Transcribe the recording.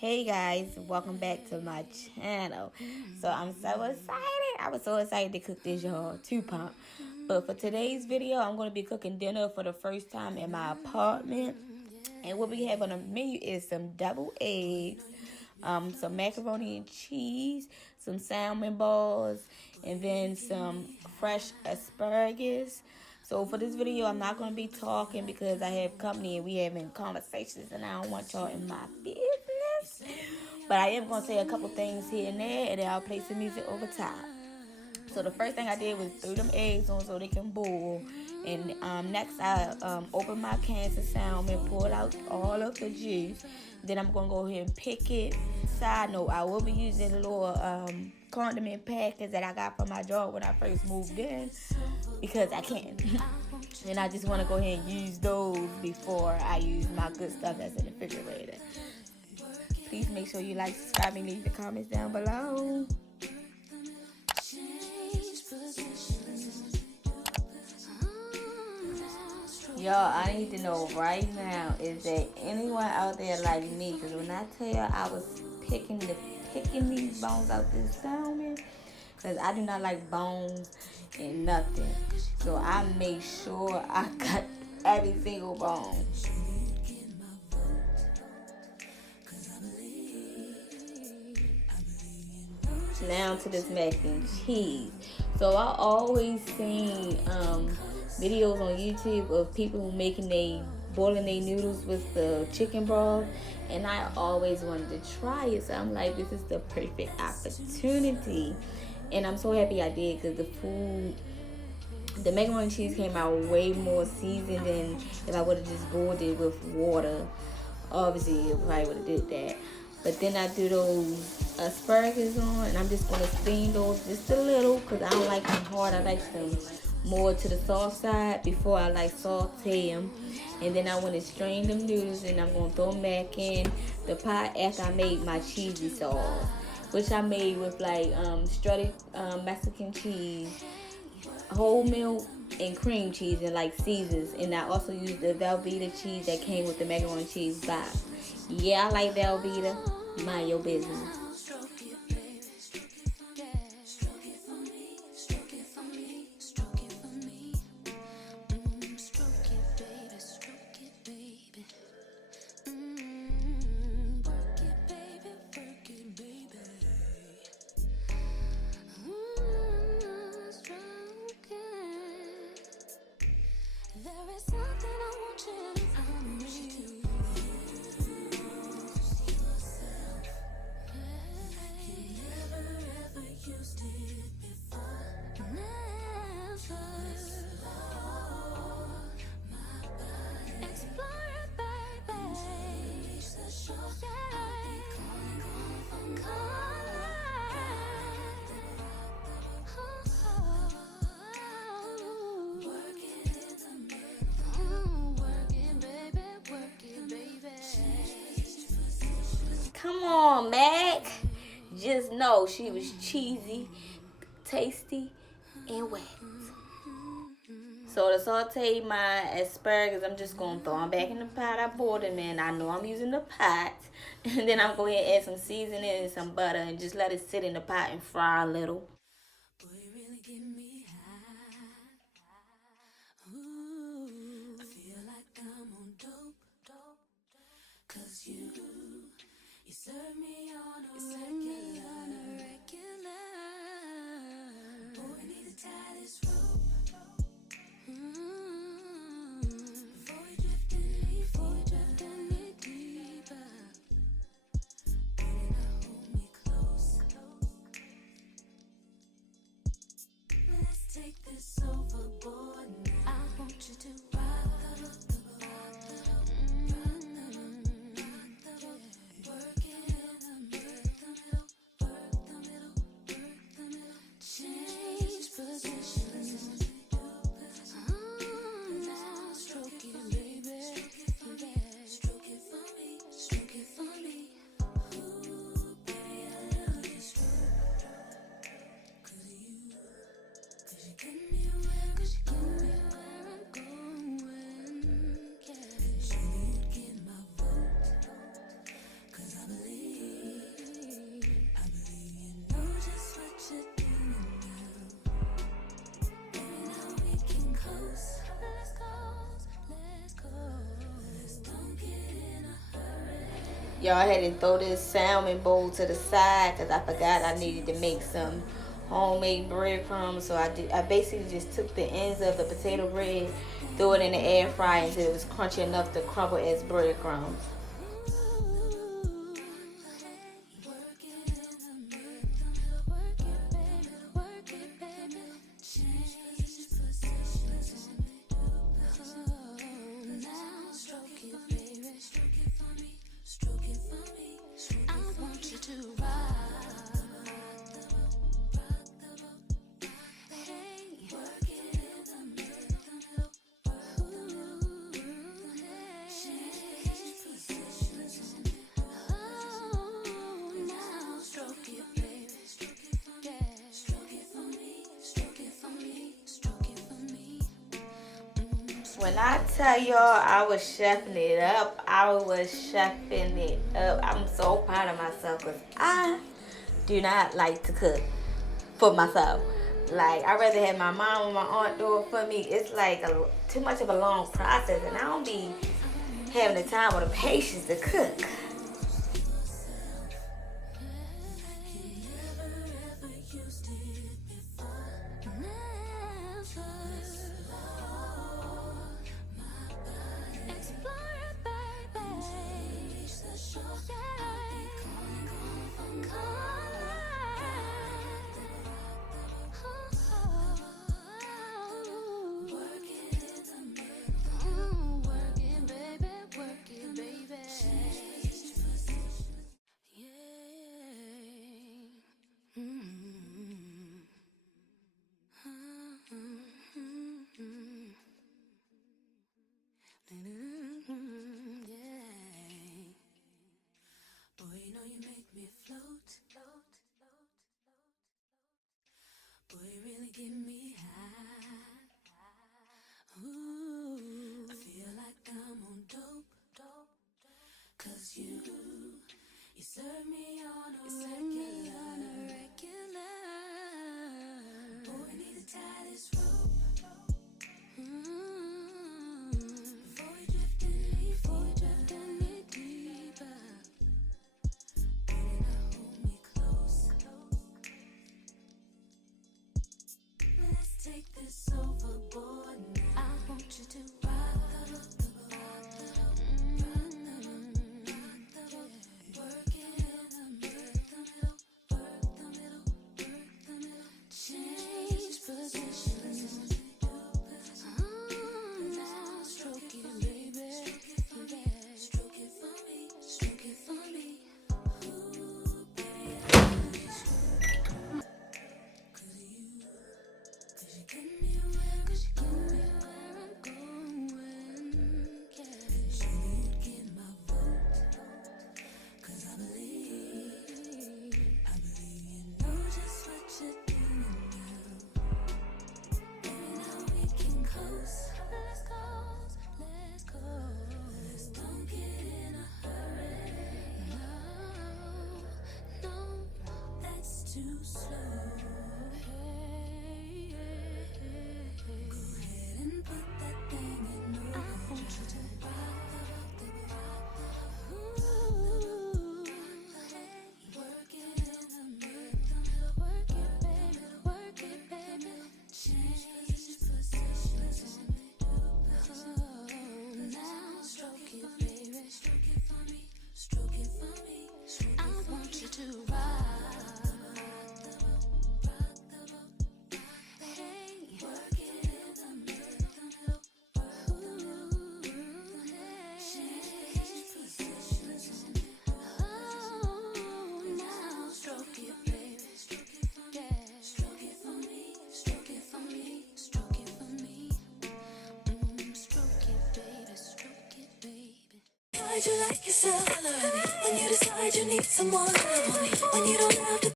Hey guys, welcome back to my channel. So I'm so excited. I was so excited to cook this, y'all. Two pump. But for today's video, I'm going to be cooking dinner for the first time in my apartment. And what we have on the menu is some double eggs, some macaroni and cheese, some salmon balls, and then some fresh asparagus. So for this video, I'm not going to be talking because I have company and we having conversations and I don't want y'all in my business. But I am going to say a couple things here and there, and then I'll play some music over top. So the first thing I did was threw them eggs on so they can boil. And next I opened my cans of salmon, poured out all of the juice. Then I'm going to go ahead and pick it. Side note, I will be using the little condiment packets that I got from my job when I first moved in because I can. And I just want to go ahead and use those before I use my good stuff that's in the refrigerator. Please make sure you like, subscribe, and leave the comments down below. Y'all, I need to know right now, is there anyone out there like me? Because when I tell you I was picking these bones out this salmon, because I do not like bones and nothing. So I made sure I got every single bone. Now to this mac and cheese. So I always seen videos on YouTube of people boiling their noodles with the chicken broth, and I always wanted to try it. So I'm like, this is the perfect opportunity, and I'm so happy I did because the macaroni and cheese came out way more seasoned than if I would have just boiled it with water. Obviously, it probably would have did that. But then I do those asparagus on, and I'm just going to steam those just a little because I don't like them hard. I like them more to the soft side before I saute them. And then I want to strain them noodles, and I'm going to throw them back in the pot after I made my cheesy sauce, which I made with shredded Mexican cheese, whole milk, and cream cheese, and Caesars. And I also used the Velveeta cheese that came with the macaroni and cheese box. Yeah, I like Velveeta. Mind your business. Come on, Mac. Just know she was cheesy, tasty, and wet. So to saute my asparagus, I'm just going to throw them back in the pot I boiled them in. I know I'm using the pot. And then I'm going to add some seasoning and some butter and just let it sit in the pot and fry a little. Serve me on a regular. Boy, we need to tie this rope. Before we drift any deeper. Baby, now hold me close. Y'all had to throw this salmon bowl to the side because I forgot I needed to make some homemade breadcrumbs. So I basically just took the ends of the potato bread, threw it in the air fryer until it was crunchy enough to crumble as breadcrumbs. When I tell y'all I was chefing it up, I was chefing it up. I'm so proud of myself because I do not like to cook for myself. Like, I'd rather have my mom or my aunt do it for me. It's like too much of a long process, and I don't be having the time or the patience to cook. Boy, you really get me high. Ooh, I feel like I'm on dope. Cause you serve me on a regular. Boy, need to tie this rope. Before we drift any deeper. Baby, now hold me close. Let's take this overboard now. I want you to rock the boat. Work in the middle, work the middle. Change positions. Now stroke it, baby. Yeah. Stroke it for me. Ooh, baby. Cause you get me where I'm going. Yeah. Show me you get my vote. Cause I believe you know just what you're doing now. Baby, now we can coast. Let's go. Let's don't get in a hurry. No, that's too slow. Hey, go ahead and put that thing in order. I want you to rock the boat. Ooh, hey, work it in the middle, work it, baby. Change positions. Oh, now stroke it, baby. Stroke it for me. I want you to rock the boat. Hey, work it in the middle. Ooh, change positions. Oh, now stroke it, baby. Yeah, stroke it for me. Stroke it for me. Stroke it for me. Stroke it, baby. Decide you like yourself, when you decide you need someone, when you don't have to